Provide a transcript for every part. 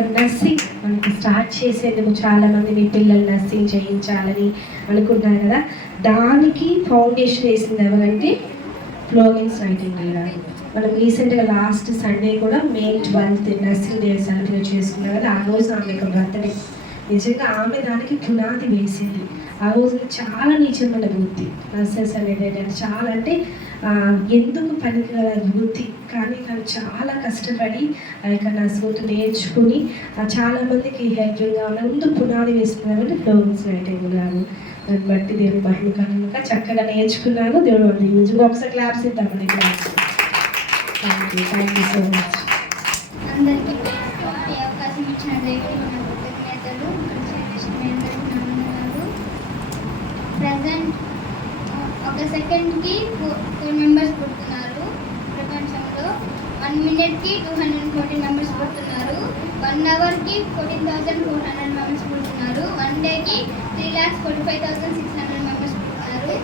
ఒక నర్సింగ్ మనకి స్టార్ట్ చేసేందుకు చాలామంది మీ పిల్లలు నర్సింగ్ చేయించాలని అనుకుంటున్నారు కదా, దానికి ఫౌండేషన్ వేసింది ఎవరంటే ఫ్లోరెన్స్ నైటింగేల్ గారు. మనం రీసెంట్గా లాస్ట్ సండే కూడా May 12th nursing day celebrate చేసుకున్నాం కదా. ఆ రోజు ఆమె యొక్క బర్త్డే. నిజంగా ఆమె దానికి పునాది వేసింది. ఆ రోజు చాలా నీచమైన వృత్తి నర్సెస్ అనేది ఏంటంటే చాలా అంటే ఎందుకు పనికిగల వృత్తి, కానీ తను చాలా కష్టపడి ఆ యొక్క నర్స్ వృత్తి నేర్చుకుని చాలామందికి హెల్ప్గా ముందు పునాది వేసుకున్నారంటే ఫ్లోరెన్స్ నైటింగేల్ గారు. దాన్ని బట్టి దేవుడు మహిమ కనుక చక్కగా నేర్చుకున్నాను. దేవుడు నిజంగా ఒకసారి క్లాప్స్ ఇద్దామండి. Thank you so much. అందరికీ ఈ అవకాశం ఇచ్చిన దేవుడికి నా కృతజ్ఞతలు. ప్రజెంట్ ఒక సెకండ్కి 4 మెంబర్స్ పుడుతున్నారు ప్రపంచంలో. 1 మినిట్కి 240 మెంబర్స్ పుడుతున్నారు. 1 అవర్కి 14,400 మెంబర్స్ పుడుతున్నారు. 1 డేకి 3,45,600 మెంబర్స్ పుడుతున్నారు.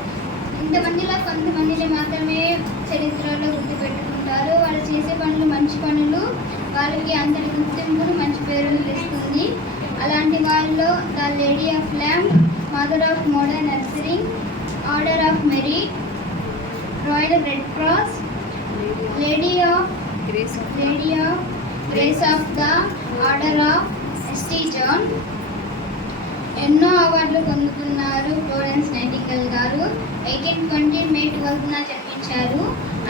ఇంతమందిలో కొంతమందిని మాత్రమే చరిత్రలో గుర్తుపెట్టుకుంటారు. వాళ్ళు చేసే పనులు మంచి పనులు, వాళ్ళకి అంతటి గుర్తింపును మంచి పేరును తెస్తుంది. అలాంటి వాళ్ళలో the lady of lamp, mother of modern nursing, order of merit, royal red cross, lady of grace of the order of ST John ఎన్నో అవార్డులు పొందుతున్నారు ఫ్లోరెన్స్ నైటింగేల్ గారు. 1820 May 12th జన్మించారు.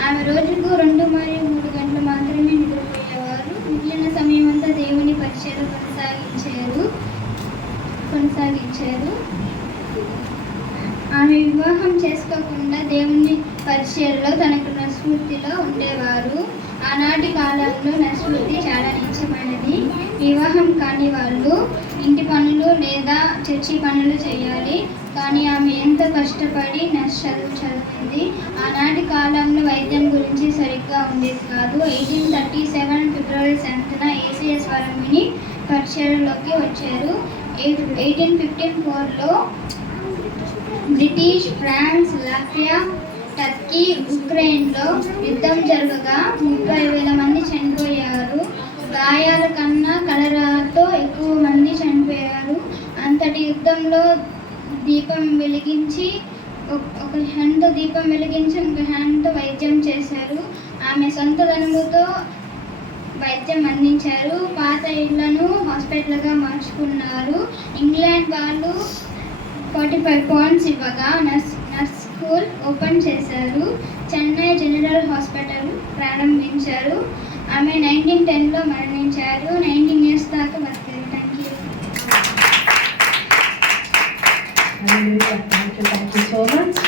ఆమె రోజుకు 2 మరియు 3 గంటలు మాత్రమే నిద్రపోయేవారు. మిగిలిన సమయం అంతా దేవుని పరిచర్య కొనసాగించారు. ఆమె వివాహం చేసుకోకుండా దేవుని పరిచర్యలో తనకున్న స్ఫూర్తిలో ఉండేవారు. ఆనాటి కాలంలో నర్సవృత్తి చాలా నీచమైనది. వివాహం కాని వాళ్ళు ఇంటి పనులు లేదా చర్చి పనులు చేయాలి. కానీ ఆమె ఎంతో కష్టపడి నర్స్ చదివింది. ఆనాటి కాలంలో వైద్యం గురించి సరిగ్గా ఉండేది కాదు. 1837 February 7th ACS వరం విని పరిచర్యలోకి వచ్చారు. 1854లో బ్రిటిష్, ఫ్రాన్స్, లాట్వియా, టర్కీ, ఉక్రెయిన్లో యుద్ధం జరగగా 30,000 మంది చనిపోయారు. గాయాల కన్నా కలరాతో ఎక్కువ మంది చనిపోయారు. అంతటి యుద్ధంలో దీపం వెలిగించి ఒక హ్యాండ్తో ఇంకొక హ్యాండ్తో వైద్యం చేశారు. ఆమె సొంత ధనముతో వైద్యం అందించారు. పాత ఇళ్లను హాస్పిటల్గా మార్చుకున్నారు. ఇంగ్లాండ్ వాళ్ళు 45 pounds ఇవ్వగా నర్స్ స్కూల్ ఓపెన్ చేశారు. చెన్నై జనరల్ హాస్పిటల్ ప్రారంభించారు. ఆమె 1910లో మరణించారు. 19 years దాకా బతికారు. Thank you so much.